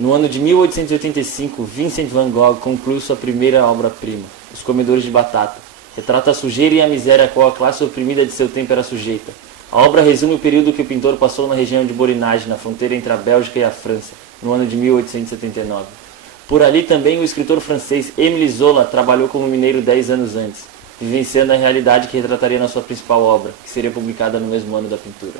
No ano de 1885, Vincent van Gogh concluiu sua primeira obra-prima, Os Comedores de Batata. Retrata a sujeira e a miséria a qual a classe oprimida de seu tempo era sujeita. A obra resume o período que o pintor passou na região de Borinage, na fronteira entre a Bélgica e a França, no ano de 1879. Por ali também o escritor francês Émile Zola trabalhou como mineiro 10 anos antes, vivenciando a realidade que retrataria na sua principal obra, que seria publicada no mesmo ano da pintura.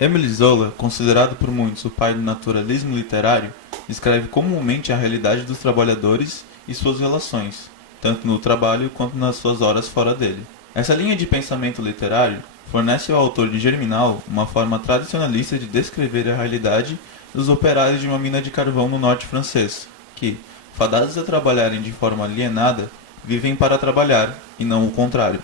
Émile Zola, considerado por muitos o pai do naturalismo literário, descreve comumente a realidade dos trabalhadores e suas relações, tanto no trabalho quanto nas suas horas fora dele. Essa linha de pensamento literário fornece ao autor de Germinal uma forma tradicionalista de descrever a realidade dos operários de uma mina de carvão no norte francês, que, fadados a trabalharem de forma alienada, vivem para trabalhar, e não o contrário.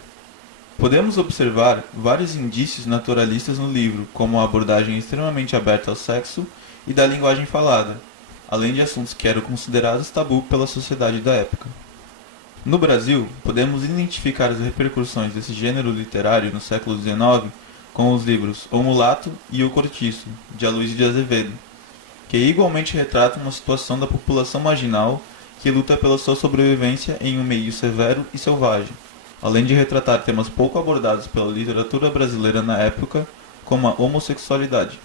Podemos observar vários indícios naturalistas no livro, como a abordagem extremamente aberta ao sexo e da linguagem falada, além de assuntos que eram considerados tabu pela sociedade da época. No Brasil, podemos identificar as repercussões desse gênero literário no século XIX com os livros O Mulato e O Cortiço, de Aloysio de Azevedo, que igualmente retratam uma situação da população marginal que luta pela sua sobrevivência em um meio severo e selvagem, além de retratar temas pouco abordados pela literatura brasileira na época, como a homossexualidade.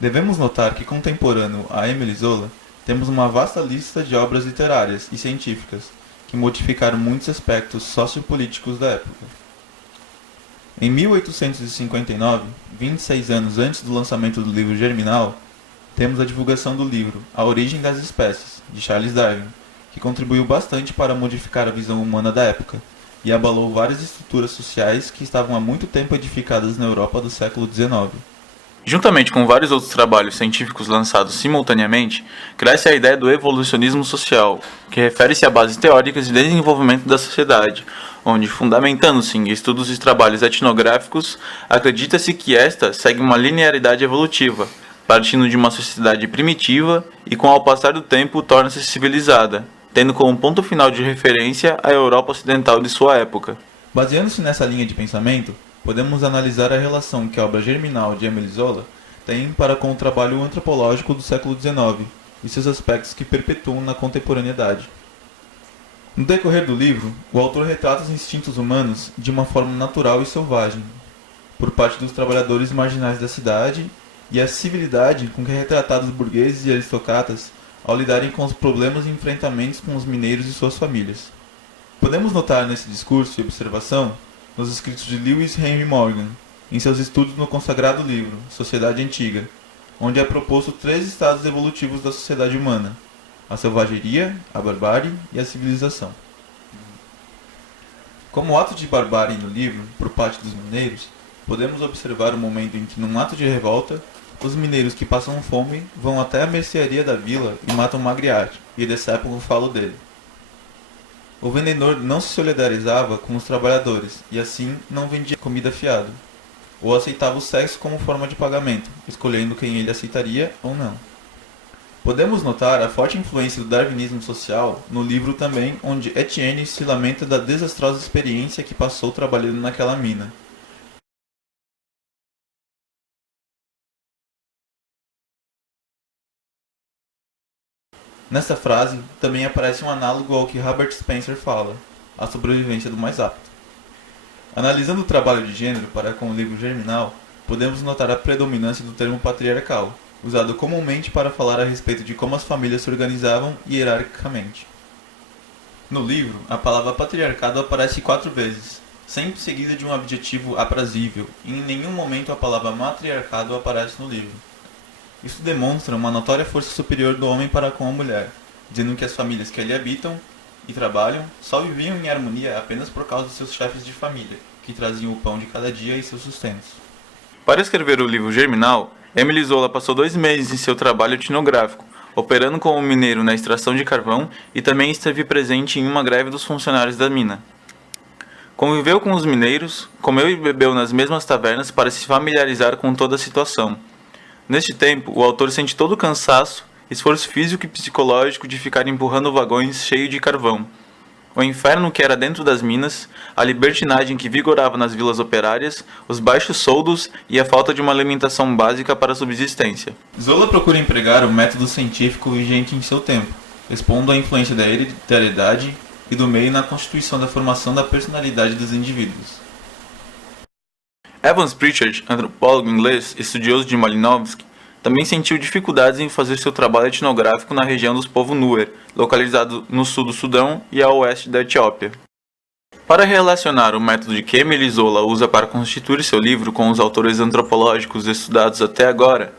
Devemos notar que, contemporâneo a Émile Zola, temos uma vasta lista de obras literárias e científicas que modificaram muitos aspectos sociopolíticos da época. Em 1859, 26 anos antes do lançamento do livro Germinal, temos a divulgação do livro A Origem das Espécies, de Charles Darwin, que contribuiu bastante para modificar a visão humana da época, e abalou várias estruturas sociais que estavam há muito tempo edificadas na Europa do século XIX. Juntamente com vários outros trabalhos científicos lançados simultaneamente, cresce a ideia do evolucionismo social, que refere-se a bases teóricas de desenvolvimento da sociedade, onde, fundamentando-se em estudos e trabalhos etnográficos, acredita-se que esta segue uma linearidade evolutiva, partindo de uma sociedade primitiva e, com ao passar do tempo, torna-se civilizada, tendo como ponto final de referência a Europa Ocidental de sua época. Baseando-se nessa linha de pensamento, podemos analisar a relação que a obra Germinal de Émile Zola tem para com o trabalho antropológico do século XIX e seus aspectos que perpetuam na contemporaneidade. No decorrer do livro, o autor retrata os instintos humanos de uma forma natural e selvagem, por parte dos trabalhadores marginais da cidade, e a civilidade com que é retratado os burgueses e aristocratas ao lidarem com os problemas e enfrentamentos com os mineiros e suas famílias. Podemos notar nesse discurso e observação nos escritos de Lewis Henry Morgan, em seus estudos no consagrado livro Sociedade Antiga, onde é proposto 3 estados evolutivos da sociedade humana: a selvageria, a barbárie e a civilização. Como ato de barbárie no livro, por parte dos mineiros, podemos observar o momento em que, num ato de revolta, os mineiros que passam fome vão até a mercearia da vila e matam Magriate, e decepam o falo dele. O vendedor não se solidarizava com os trabalhadores, e assim não vendia comida fiado, ou aceitava o sexo como forma de pagamento, escolhendo quem ele aceitaria ou não. Podemos notar a forte influência do darwinismo social no livro também, onde Etienne se lamenta da desastrosa experiência que passou trabalhando naquela mina. Nesta frase, também aparece um análogo ao que Herbert Spencer fala, a sobrevivência do mais apto. Analisando o trabalho de gênero para com o livro Germinal, podemos notar a predominância do termo patriarcal, usado comumente para falar a respeito de como as famílias se organizavam hierarquicamente. No livro, a palavra patriarcado aparece 4 vezes, sempre seguida de um adjetivo aprazível, e em nenhum momento a palavra matriarcado aparece no livro. Isso demonstra uma notória força superior do homem para com a mulher, dizendo que as famílias que ali habitam e trabalham só viviam em harmonia apenas por causa de seus chefes de família, que traziam o pão de cada dia e seus sustentos. Para escrever o livro Germinal, Émile Zola passou 2 meses em seu trabalho etnográfico, operando como mineiro na extração de carvão e também esteve presente em uma greve dos funcionários da mina. Conviveu com os mineiros, comeu e bebeu nas mesmas tavernas para se familiarizar com toda a situação. Neste tempo, o autor sente todo o cansaço, esforço físico e psicológico de ficar empurrando vagões cheios de carvão, o inferno que era dentro das minas, a libertinagem que vigorava nas vilas operárias, os baixos soldos e a falta de uma alimentação básica para a subsistência. Zola procura empregar o método científico vigente em seu tempo, expondo a influência da hereditariedade e do meio na constituição da formação da personalidade dos indivíduos. Evans Pritchard, antropólogo inglês, estudioso de Malinowski, também sentiu dificuldades em fazer seu trabalho etnográfico na região dos povos Nuer, localizado no sul do Sudão e a oeste da Etiópia. Para relacionar o método que Émile Zola usa para constituir seu livro com os autores antropológicos estudados até agora,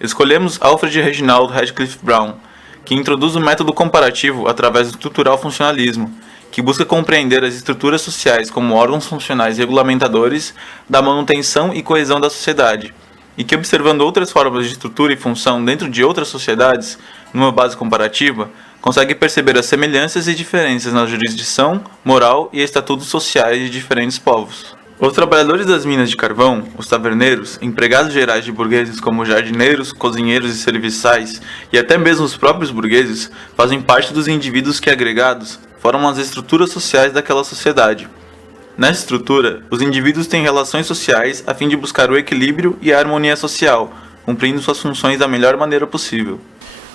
escolhemos Alfred Reginald Radcliffe Brown, que introduz o método comparativo através do estrutural funcionalismo, que busca compreender as estruturas sociais como órgãos funcionais regulamentadores da manutenção e coesão da sociedade, e que, observando outras formas de estrutura e função dentro de outras sociedades, numa base comparativa, consegue perceber as semelhanças e diferenças na jurisdição, moral e estatutos sociais de diferentes povos. Os trabalhadores das minas de carvão, os taverneiros, empregados gerais de burgueses como jardineiros, cozinheiros e serviçais, e até mesmo os próprios burgueses, fazem parte dos indivíduos que, agregados, formam as estruturas sociais daquela sociedade. Nessa estrutura, os indivíduos têm relações sociais a fim de buscar o equilíbrio e a harmonia social, cumprindo suas funções da melhor maneira possível.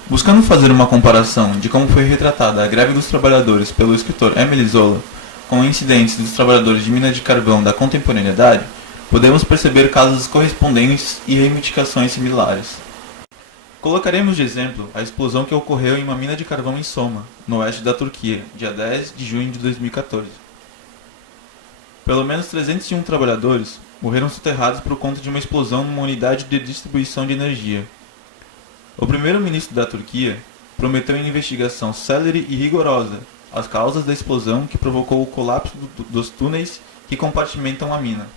Buscando fazer uma comparação de como foi retratada a greve dos trabalhadores pelo escritor Émile Zola com incidentes dos trabalhadores de minas de carvão da contemporaneidade, podemos perceber casos correspondentes e reivindicações similares. Colocaremos de exemplo a explosão que ocorreu em uma mina de carvão em Soma, no oeste da Turquia, dia 10 de junho de 2014. Pelo menos 301 trabalhadores morreram soterrados por conta de uma explosão numa unidade de distribuição de energia. O primeiro-ministro da Turquia prometeu uma investigação célere e rigorosa às causas da explosão que provocou o colapso dos túneis que compartimentam a mina.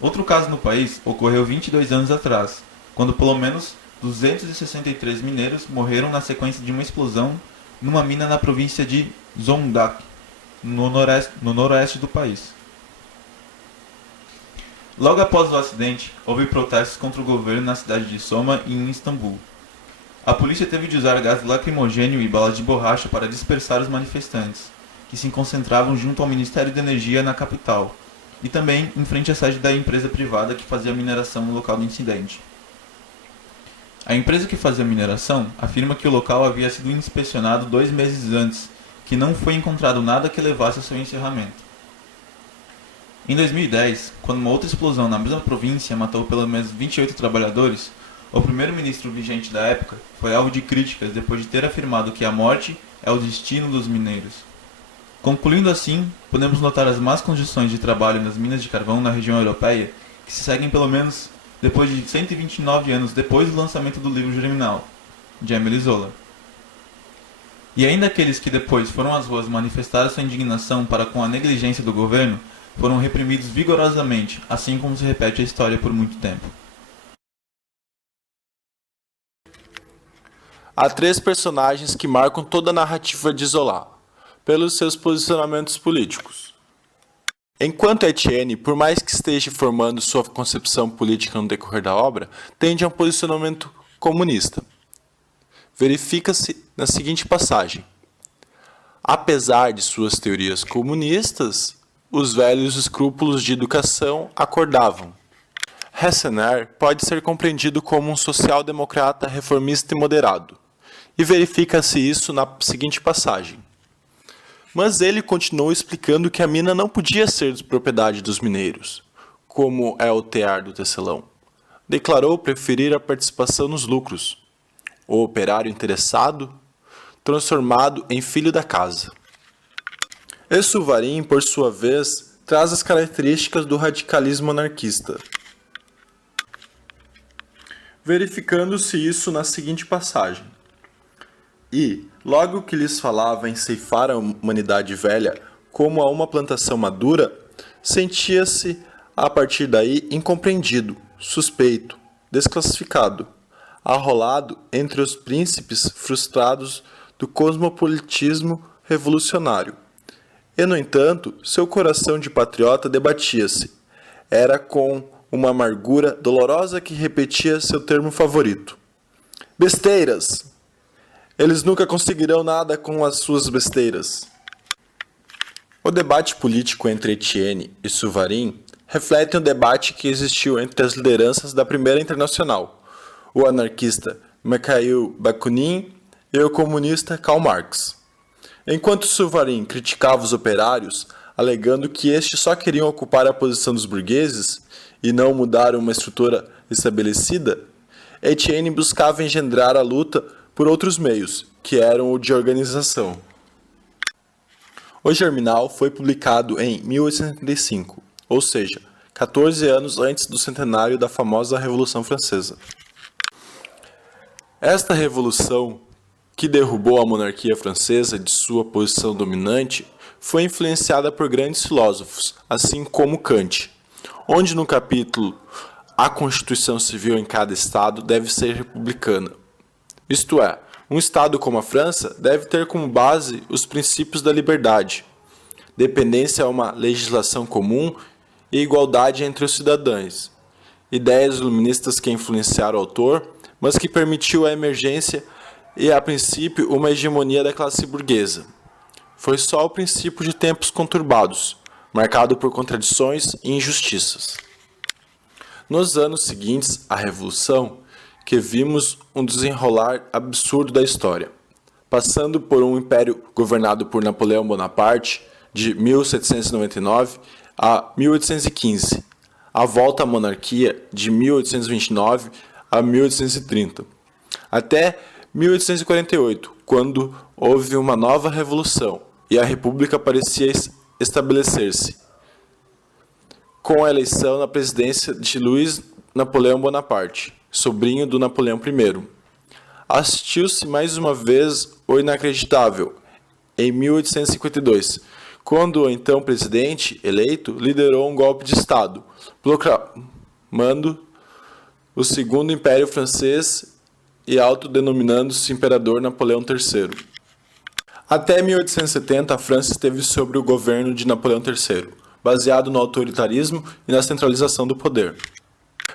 Outro caso no país ocorreu 22 anos atrás, quando pelo menos 263 mineiros morreram na sequência de uma explosão numa mina na província de Zonguldak, no noroeste do país. Logo após o acidente, houve protestos contra o governo na cidade de Soma e em Istambul. A polícia teve de usar gás lacrimogêneo e balas de borracha para dispersar os manifestantes, que se concentravam junto ao Ministério da Energia na capital, e também em frente à sede da empresa privada que fazia a mineração no local do incidente. A empresa que fazia a mineração afirma que o local havia sido inspecionado 2 meses antes, que não foi encontrado nada que levasse ao seu encerramento. Em 2010, quando uma outra explosão na mesma província matou pelo menos 28 trabalhadores, o primeiro-ministro vigente da época foi alvo de críticas depois de ter afirmado que a morte é o destino dos mineiros. Concluindo assim, podemos notar as más condições de trabalho nas minas de carvão na região europeia, que se seguem pelo menos depois de 129 anos depois do lançamento do livro Germinal, de Émile Zola. E ainda aqueles que depois foram às ruas manifestar sua indignação para com a negligência do governo, foram reprimidos vigorosamente, assim como se repete a história por muito tempo. Há 3 personagens que marcam toda a narrativa de Zola, pelos seus posicionamentos políticos. Enquanto Etienne, por mais que esteja formando sua concepção política no decorrer da obra, tende a um posicionamento comunista. Verifica-se na seguinte passagem: apesar de suas teorias comunistas, os velhos escrúpulos de educação acordavam. Rassener pode ser compreendido como um social-democrata reformista e moderado, e verifica-se isso na seguinte passagem: mas ele continuou explicando que a mina não podia ser de propriedade dos mineiros, como é o tear do tecelão. Declarou preferir a participação nos lucros. O operário interessado, transformado em filho da casa. E Souvarine, por sua vez, traz as características do radicalismo anarquista. Verificando-se isso na seguinte passagem: e, logo que lhes falava em ceifar a humanidade velha como a uma plantação madura, sentia-se, a partir daí, incompreendido, suspeito, desclassificado, arrolado entre os príncipes frustrados do cosmopolitismo revolucionário. E, no entanto, seu coração de patriota debatia-se. Era com uma amargura dolorosa que repetia seu termo favorito. Besteiras! Eles nunca conseguirão nada com as suas besteiras. O debate político entre Etienne e Souvarine reflete um debate que existiu entre as lideranças da Primeira Internacional, o anarquista Mikhail Bakunin e o comunista Karl Marx. Enquanto Souvarine criticava os operários, alegando que estes só queriam ocupar a posição dos burgueses e não mudar uma estrutura estabelecida, Etienne buscava engendrar a luta por outros meios, que eram o de organização. O Germinal foi publicado em 1875, ou seja, 14 anos antes do centenário da famosa Revolução Francesa. Esta revolução, que derrubou a monarquia francesa de sua posição dominante, foi influenciada por grandes filósofos, assim como Kant, onde no capítulo A Constituição Civil em cada Estado deve ser republicana. Isto é, um Estado como a França deve ter como base os princípios da liberdade, dependência a uma legislação comum e igualdade entre os cidadãos, ideias iluministas que influenciaram o autor, mas que permitiu a emergência e, a princípio, uma hegemonia da classe burguesa. Foi só o princípio de tempos conturbados, marcado por contradições e injustiças. Nos anos seguintes à Revolução, que vimos um desenrolar absurdo da história, passando por um império governado por Napoleão Bonaparte, de 1799 a 1815, a volta à monarquia de 1829 a 1830, até 1848, quando houve uma nova revolução e a República parecia estabelecer-se, com a eleição na presidência de Luiz Napoleão Bonaparte, sobrinho do Napoleão I. Assistiu-se mais uma vez o inacreditável, em 1852, quando o então presidente eleito liderou um golpe de Estado, proclamando o Segundo Império Francês e autodenominando-se Imperador Napoleão III. Até 1870, a França esteve sob o governo de Napoleão III, baseado no autoritarismo e na centralização do poder.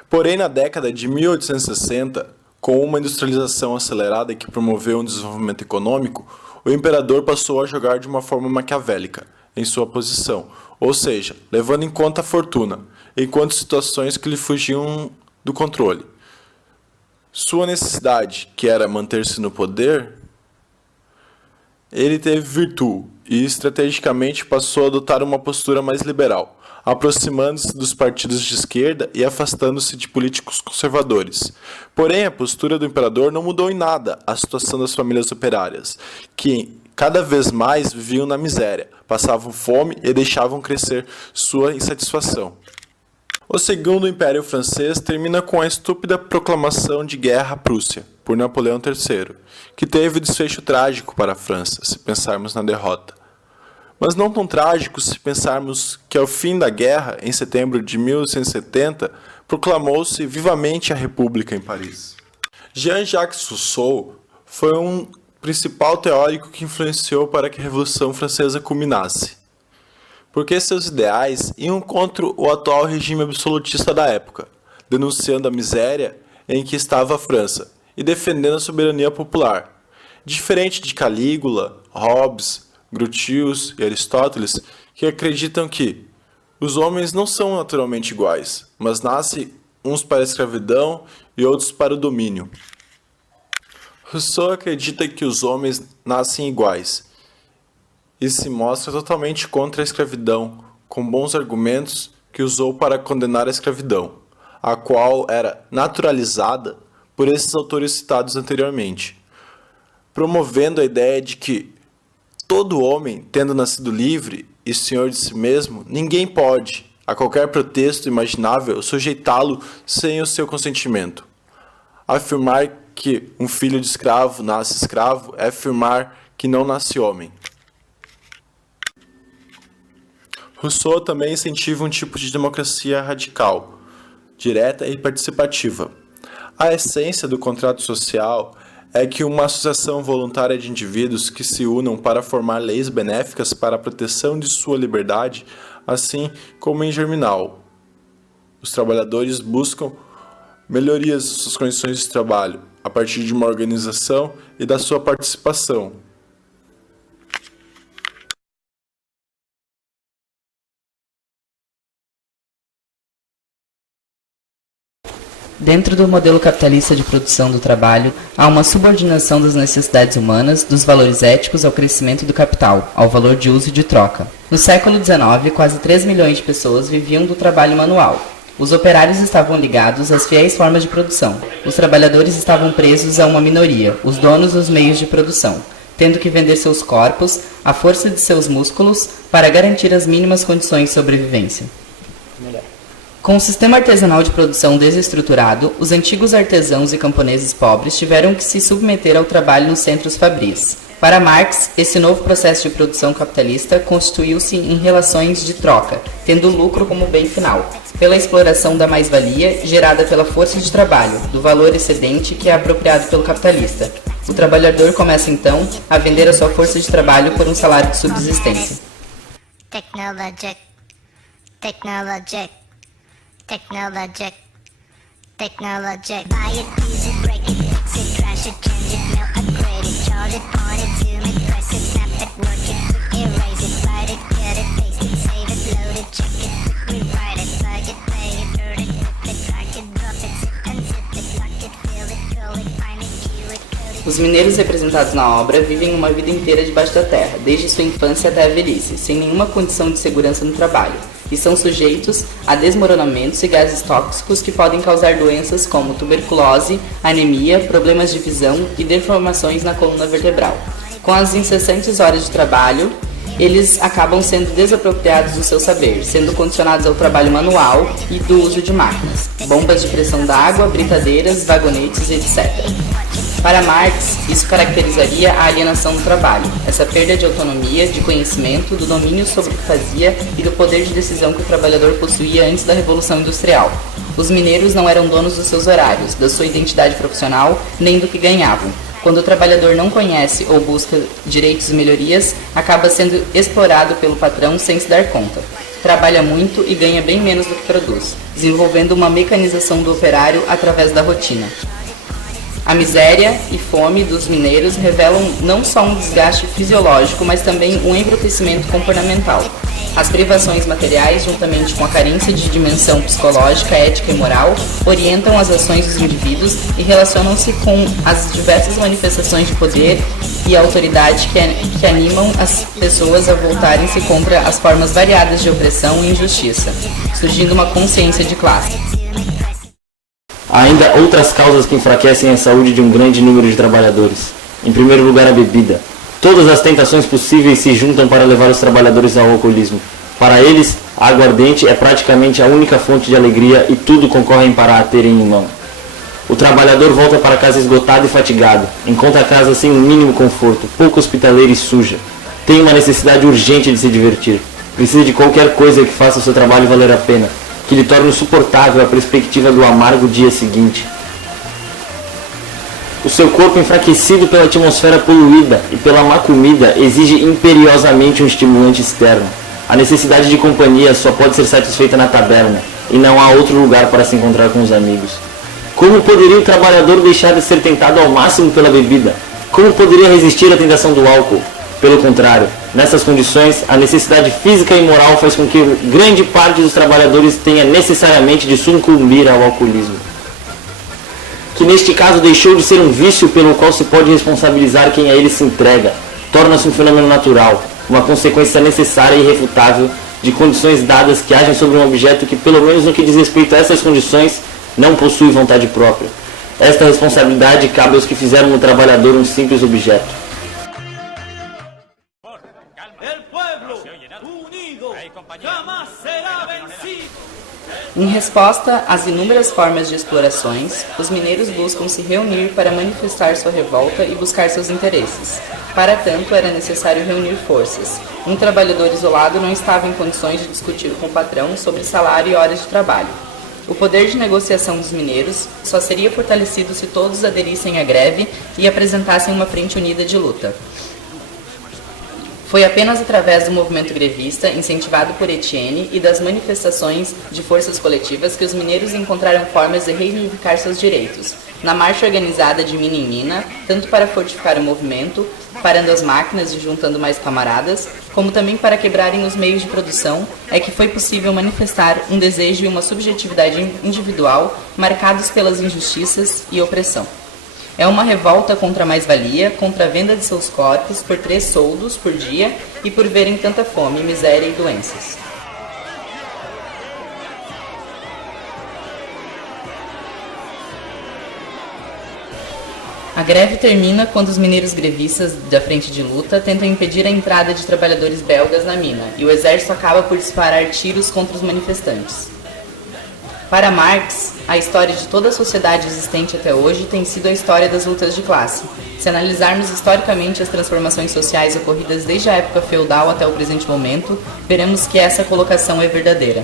Porém, na década de 1860, com uma industrialização acelerada que promoveu um desenvolvimento econômico, o imperador passou a jogar de uma forma maquiavélica em sua posição, ou seja, levando em conta a fortuna, enquanto situações que lhe fugiam do controle. Sua necessidade, que era manter-se no poder, ele teve virtude e estrategicamente passou a adotar uma postura mais liberal, aproximando-se dos partidos de esquerda e afastando-se de políticos conservadores. Porém, a postura do imperador não mudou em nada a situação das famílias operárias, que cada vez mais viviam na miséria, passavam fome e deixavam crescer sua insatisfação. O Segundo Império Francês termina com a estúpida proclamação de guerra à Prússia, por Napoleão III, que teve desfecho trágico para a França, se pensarmos na derrota. Mas não tão trágico se pensarmos que ao fim da guerra, em setembro de 1870, proclamou-se vivamente a República em Paris. Jean-Jacques Rousseau foi um principal teórico que influenciou para que a Revolução Francesa culminasse, porque seus ideais iam contra o atual regime absolutista da época, denunciando a miséria em que estava a França e defendendo a soberania popular. Diferente de Calígula, Hobbes, Grotius e Aristóteles, que acreditam que os homens não são naturalmente iguais, mas nascem uns para a escravidão e outros para o domínio. Rousseau acredita que os homens nascem iguais e se mostra totalmente contra a escravidão, com bons argumentos que usou para condenar a escravidão, a qual era naturalizada por esses autores citados anteriormente, promovendo a ideia de que todo homem, tendo nascido livre e senhor de si mesmo, ninguém pode, a qualquer pretexto imaginável, sujeitá-lo sem o seu consentimento. Afirmar que um filho de escravo nasce escravo é afirmar que não nasce homem. Rousseau também incentiva um tipo de democracia radical, direta e participativa. A essência do contrato social é que uma associação voluntária de indivíduos que se unam para formar leis benéficas para a proteção de sua liberdade, assim como em Germinal. os trabalhadores buscam melhorias das suas condições de trabalho a partir de uma organização e da sua participação. Dentro do modelo capitalista de produção do trabalho, há uma subordinação das necessidades humanas, dos valores éticos ao crescimento do capital, ao valor de uso e de troca. No século XIX, quase 3 milhões de pessoas viviam do trabalho manual. Os operários estavam ligados às fiéis formas de produção. Os trabalhadores estavam presos a uma minoria, os donos dos meios de produção, tendo que vender seus corpos, a força de seus músculos, para garantir as mínimas condições de sobrevivência. Com o sistema artesanal de produção desestruturado, os antigos artesãos e camponeses pobres tiveram que se submeter ao trabalho nos centros fabris. Para Marx, esse novo processo de produção capitalista constituiu-se em relações de troca, tendo o lucro como bem final, pela exploração da mais-valia gerada pela força de trabalho, do valor excedente que é apropriado pelo capitalista. O trabalhador começa então a vender a sua força de trabalho por um salário de subsistência. Technologic. Buy it, use it, break it, fix it, trash it, change it, mail, upgrade it, charge it, point it, zoom it, press it, snap it, work it, quick erase it, write it, cut it, paste it, save it, load it, check it, quick rewrite it, plug it, play it, earn it, hook it, drag it, drop it, zip and zip it, lock it, fill it, call it, find it, queue it, code it. Os mineiros representados na obra vivem uma vida inteira debaixo da terra, desde sua infância até a velhice, sem nenhuma condição de segurança no trabalho, e são sujeitos a desmoronamentos e gases tóxicos que podem causar doenças como tuberculose, anemia, problemas de visão e deformações na coluna vertebral. Com as incessantes horas de trabalho, eles acabam sendo desapropriados do seu saber, sendo condicionados ao trabalho manual e do uso de máquinas, bombas de pressão d'água, britadeiras, vagonetes, etc. Para Marx, isso caracterizaria a alienação do trabalho, essa perda de autonomia, de conhecimento, do domínio sobre o que fazia e do poder de decisão que o trabalhador possuía antes da Revolução Industrial. Os mineiros não eram donos dos seus horários, da sua identidade profissional, nem do que ganhavam. Quando o trabalhador não conhece ou busca direitos e melhorias, acaba sendo explorado pelo patrão sem se dar conta. Trabalha muito e ganha bem menos do que produz, desenvolvendo uma mecanização do operário através da rotina. A miséria e fome dos mineiros revelam não só um desgaste fisiológico, mas também um embrutecimento comportamental. As privações materiais, juntamente com a carência de dimensão psicológica, ética e moral, orientam as ações dos indivíduos e relacionam-se com as diversas manifestações de poder e autoridade que animam as pessoas a voltarem-se contra as formas variadas de opressão e injustiça, surgindo uma consciência de classe. Há ainda outras causas que enfraquecem a saúde de um grande número de trabalhadores. Em primeiro lugar, a bebida. Todas as tentações possíveis se juntam para levar os trabalhadores ao alcoolismo. Para eles, a aguardente é praticamente a única fonte de alegria e tudo concorrem para a terem em mão. O trabalhador volta para casa esgotado e fatigado, encontra a casa sem o mínimo conforto, pouco hospitaleira e suja. Tem uma necessidade urgente de se divertir. Precisa de qualquer coisa que faça o seu trabalho valer a pena, que lhe torne insuportável a perspectiva do amargo dia seguinte. O seu corpo, enfraquecido pela atmosfera poluída e pela má comida, exige imperiosamente um estimulante externo. A necessidade de companhia só pode ser satisfeita na taberna, e não há outro lugar para se encontrar com os amigos. Como poderia o trabalhador deixar de ser tentado ao máximo pela bebida? Como poderia resistir à tentação do álcool? Pelo contrário, nessas condições, a necessidade física e moral faz com que grande parte dos trabalhadores tenha necessariamente de sucumbir ao alcoolismo, que neste caso deixou de ser um vício pelo qual se pode responsabilizar quem a ele se entrega. Torna-se um fenômeno natural, uma consequência necessária e irrefutável de condições dadas que agem sobre um objeto que, pelo menos no que diz respeito a essas condições, não possui vontade própria. Esta responsabilidade cabe aos que fizeram do trabalhador um simples objeto. Em resposta às inúmeras formas de explorações, os mineiros buscam se reunir para manifestar sua revolta e buscar seus interesses. Para tanto, era necessário reunir forças. Um trabalhador isolado não estava em condições de discutir com o patrão sobre salário e horas de trabalho. O poder de negociação dos mineiros só seria fortalecido se todos aderissem à greve e apresentassem uma frente unida de luta. Foi apenas através do movimento grevista, incentivado por Etienne, e das manifestações de forças coletivas que os mineiros encontraram formas de reivindicar seus direitos. Na marcha organizada de mina em mina, tanto para fortificar o movimento, parando as máquinas e juntando mais camaradas, como também para quebrarem os meios de produção, é que foi possível manifestar um desejo e uma subjetividade individual marcados pelas injustiças e opressão. É uma revolta contra a mais-valia, contra a venda de seus corpos por 3 soldos por dia e por verem tanta fome, miséria e doenças. A greve termina quando os mineiros grevistas da frente de luta tentam impedir a entrada de trabalhadores belgas na mina e o exército acaba por disparar tiros contra os manifestantes. Para Marx, a história de toda a sociedade existente até hoje tem sido a história das lutas de classe. Se analisarmos historicamente as transformações sociais ocorridas desde a época feudal até o presente momento, veremos que essa colocação é verdadeira.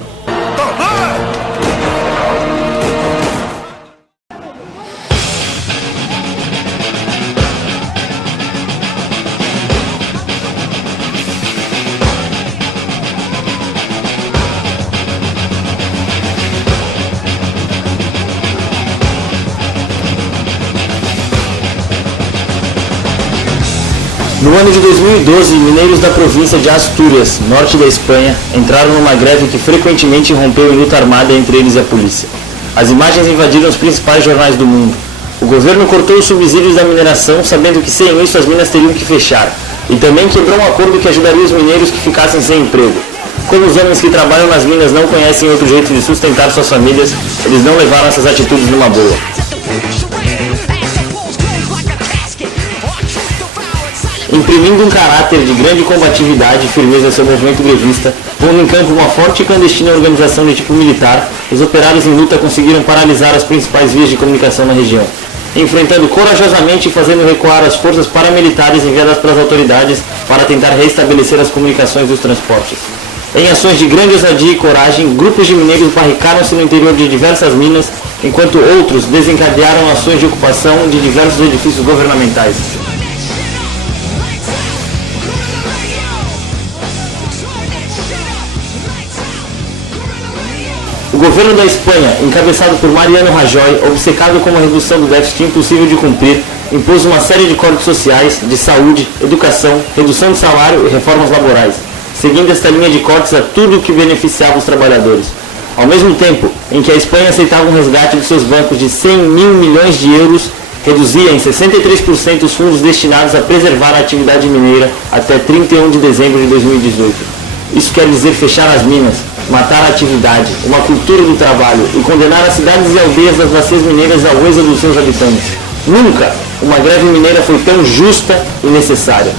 No ano de 2012, mineiros da província de Astúrias, norte da Espanha, entraram numa greve que frequentemente rompeu em luta armada entre eles e a polícia. As imagens invadiram os principais jornais do mundo. O governo cortou os subsídios da mineração, sabendo que sem isso as minas teriam que fechar, e também quebrou um acordo que ajudaria os mineiros que ficassem sem emprego. Como os homens que trabalham nas minas não conhecem outro jeito de sustentar suas famílias, eles não levaram essas atitudes numa boa. Imprimindo um caráter de grande combatividade e firmeza ao seu movimento grevista, pondo em campo uma forte e clandestina organização de tipo militar, os operários em luta conseguiram paralisar as principais vias de comunicação na região, enfrentando corajosamente e fazendo recuar as forças paramilitares enviadas pelas autoridades para tentar restabelecer as comunicações dos transportes. Em ações de grande ousadia e coragem, grupos de mineiros barricaram-se no interior de diversas minas, enquanto outros desencadearam ações de ocupação de diversos edifícios governamentais. O governo da Espanha, encabeçado por Mariano Rajoy, obcecado com uma redução do déficit impossível de cumprir, impôs uma série de cortes sociais, de saúde, educação, redução de salário e reformas laborais, seguindo esta linha de cortes a tudo que beneficiava os trabalhadores. Ao mesmo tempo em que a Espanha aceitava um resgate de seus bancos de 100 mil milhões de euros, reduzia em 63% os fundos destinados a preservar a atividade mineira até 31 de dezembro de 2018. Isso quer dizer fechar as minas, matar a atividade, uma cultura do trabalho e condenar as cidades e aldeias das bacias mineiras ao êxodo dos seus habitantes. Nunca uma greve mineira foi tão justa e necessária.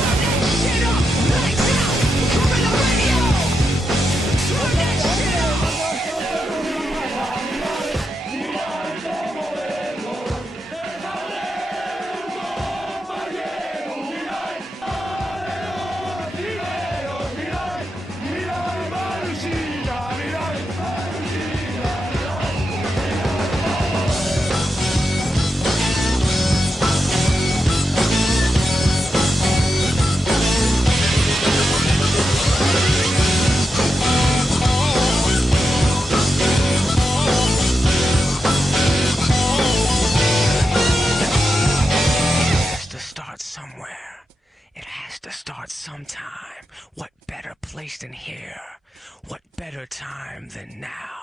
Sometime. What better place than here? What better time than now?